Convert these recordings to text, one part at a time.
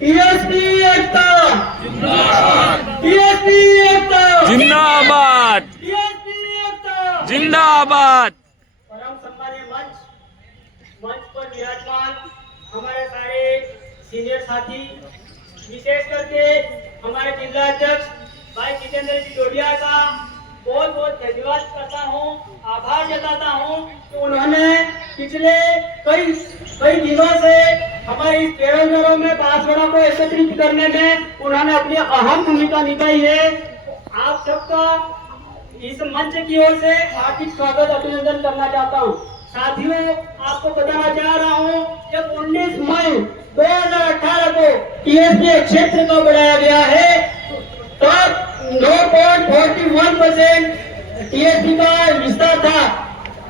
TSP एकता, TSP एकता, जिंदाबाद TSP एकता, जिंदाबाद। परम सम्मानीय मंच पर विराजमान हमारे सारे सीनियर साथी, विशेष करके हमारे जिला अध्यक्ष भाई जितेंद्र जी डोडिया का बहुत बहुत धन्यवाद करता हूँ, आभार जताता हूँ कि उन्होंने पिछले कई दिनों से हमारे इस बेरोजगारों में बांसवाड़ा को एकत्रित करने में उन्होंने अपनी अहम भूमिका निभाई है। आप सबका इस मंच की ओर से हार्दिक स्वागत अभिनंदन करना चाहता हूँ। साथियों, आपको बताना चाह रहा हूँ, जब 19 मई 2018 को टीएसपी क्षेत्र को बढ़ाया गया है तब 9.41% टीएसपी का विस्तार था।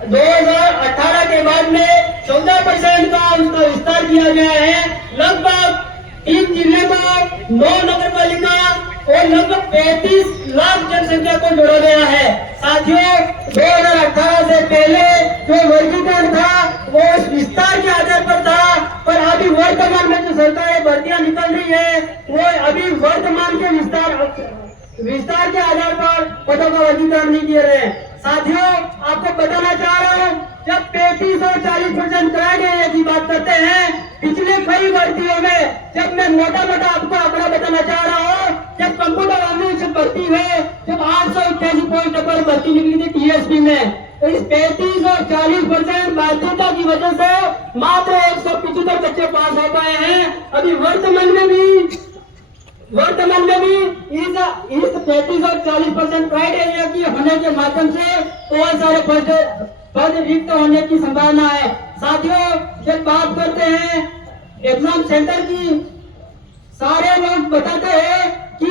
2018 के बाद में 14% का उसका विस्तार किया गया है। लगभग 3 जिले को 9 नगर पालिका और लगभग 35 लाख जनसंख्या को जोड़ा गया है। साथियों, 2018 से पहले जो वर्गीकरण था वो उस विस्तार के आधार पर था, पर अभी वर्तमान में जो सरकारी भर्तियां निकल रही है वो अभी वर्तमान के विस्तार के आधार पर पदों का वर्गीकरण नहीं किए रहे। साथियों, आपको बताना चाह रहा हूँ, जब 35 और 40% क्राइटेरिया की बात करते हैं, पिछले कई भर्तियों में जब मैं मोटा आपको आंकड़ा बताना चाह रहा हूँ, जब कंप्यूटर ऑफिसर भर्ती हुए, जब 888 पोस्ट पर भर्ती निकली थी टीएसपी में, तो इस 35 और 40% बाध्यता की वजह से मात्र 175 बच्चे पास हो पाए हैं। अभी वर्तमान में भी इस 35 और 40% क्राइटेरिया की होने के माध्यम से बहुत सारे पद रिक्त होने की संभावना है। साथियों, जब बात करते हैं एग्जाम सेंटर की, सारे लोग बताते हैं कि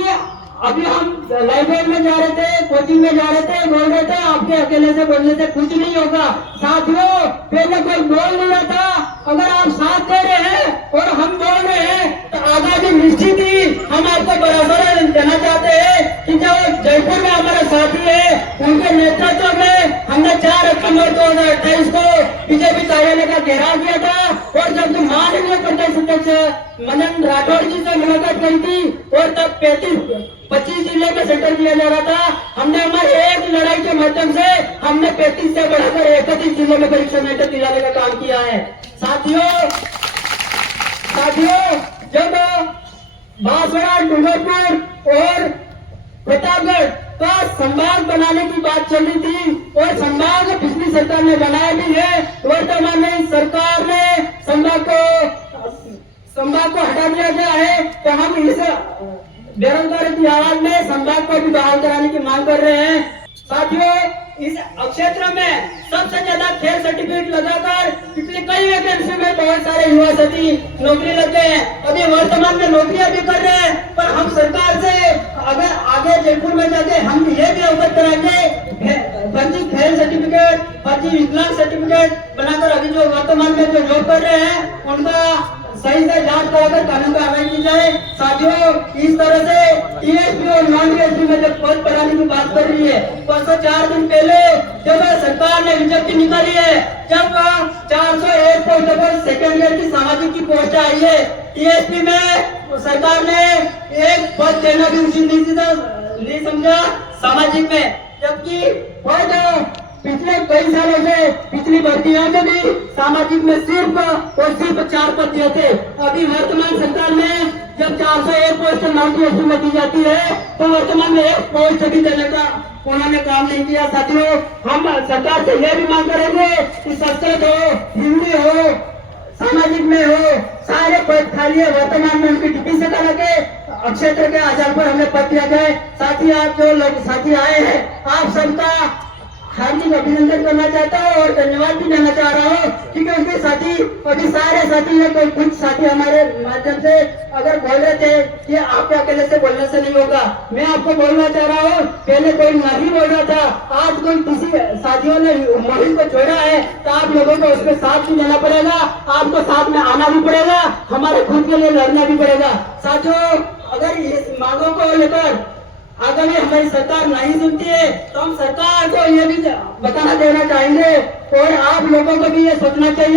अभी हम लाइब्रेरी में जा रहे थे, कोचिंग में जा रहे थे, बोल रहे थे आपके अकेले से बोलने से कुछ नहीं होगा। साथियों, पहले कोई बोल नहीं रहा था, अगर आप साथ दे रहे हैं और हम बोल रहे हैं तो आजादी निश्चित ही हम आपको बराबर देना चाहते हैं कि जो जयपुर में हमारे साथी है उनके नेतृत्व में हमने 4 अक्टूबर 2028 को बीजेपी कार्यालय का घेराव किया था, और जब माननीय प्रदेश अध्यक्ष मदन राठौड़ जी से मुलाकात करी थी और तब 25 जिले में सेंटर दिया जा रहा था, हमने हमारी एक लड़ाई के माध्यम से हमने 35 से बढ़ाकर 31 जिलों में परीक्षा सेंटर दिलाने का काम किया है। साथियों, जब बांसवाड़ा, डूंगरपुर और प्रतापगढ़ का संभाग बनाने की बात चल रही थी और संभाग पिछली सरकार ने बनाया भी है, वर्तमान में सरकार ने संभाग को हटा दिया गया है, तो हम इस बेरोजगारी की आवाज में संभाग को भी बहाल कराने की मांग कर रहे हैं। साथियों, इस क्षेत्र में सबसे ज्यादा खेल सर्टिफिकेट लगाकर पिछले कई वैकेंसी में बहुत सारे युवा साथी नौकरी लग गए हैं। अभी वर्तमान में नौकरियां भी कर रहे हैं, पर हम सरकार से अगर आगे जयपुर में जाके हम ये भी अवगत कराएंगे, फर्जी खेल सर्टिफिकेट, फर्जी विकलांग सर्टिफिकेट बनाकर अभी जो वर्तमान में जो जॉब कर रहे हैं उनका सही से जांच कराकर कानून कार्रवाई की जाए। साथियों, इस तरह से टीएसपी और नॉन टीएसपी में जब पद बढ़ाने की बात कर रही है, परसों 4 दिन पहले जब सरकार ने विज्ञप्ति निकाली है, जब 401 पोस्ट पर सेकेंड ईयर की सामाजिक की पोस्ट आई है, टीएसपी में सरकार ने एक पद देना भी उचित नहीं समझा सामाजिक में, जबकि पद पिछले कई सालों से पिछली भर्तियों में भी सामाजिक में सिर्फ 4 पद दिए थे। अभी वर्तमान सरकार ने जब 401 पोस्ट नॉन टीएसपी में दी जाती है तो वर्तमान में 1 पोस्ट भी देने का उन्होंने काम नहीं किया। साथियों, हम सरकार से यह भी मांग करेंगे कि संस्कृत हो, हिंदी हो, सामाजिक में हो, सारे पद खाली है, वर्तमान में उनकी ड्यूटी से करके क्षेत्र के आधार पर हमें पद दिया जाए। साथी, आप जो लोग साथी आए हैं, आप सबका हार्दिक अभिनंदन करना चाहता हूँ और धन्यवाद भी देना चाह रहा हूँ, क्योंकि उनके साथी अभी सारे साथी है, कोई कुछ साथी हमारे माध्यम से अगर बोल रहे थे कि आपके अकेले से बोलने से नहीं होगा, मैं आपको बोलना चाह रहा हूँ, पहले कोई नहीं बोल रहा था, आज कोई किसी साथियों ने मुहिम को छोड़ा है तो आप लोगों को उसमें साथ भी देना पड़ेगा, आपको साथ में आना भी पड़ेगा, हमारे खुद के लिए लड़ना भी पड़ेगा। साथियों, अगर इस मांगों को लेकर आगामी हमारी सरकार नहीं सुनती है तो हम सरकार को ये भी बताना देना चाहेंगे और आप लोगों को भी ये सोचना चाहिए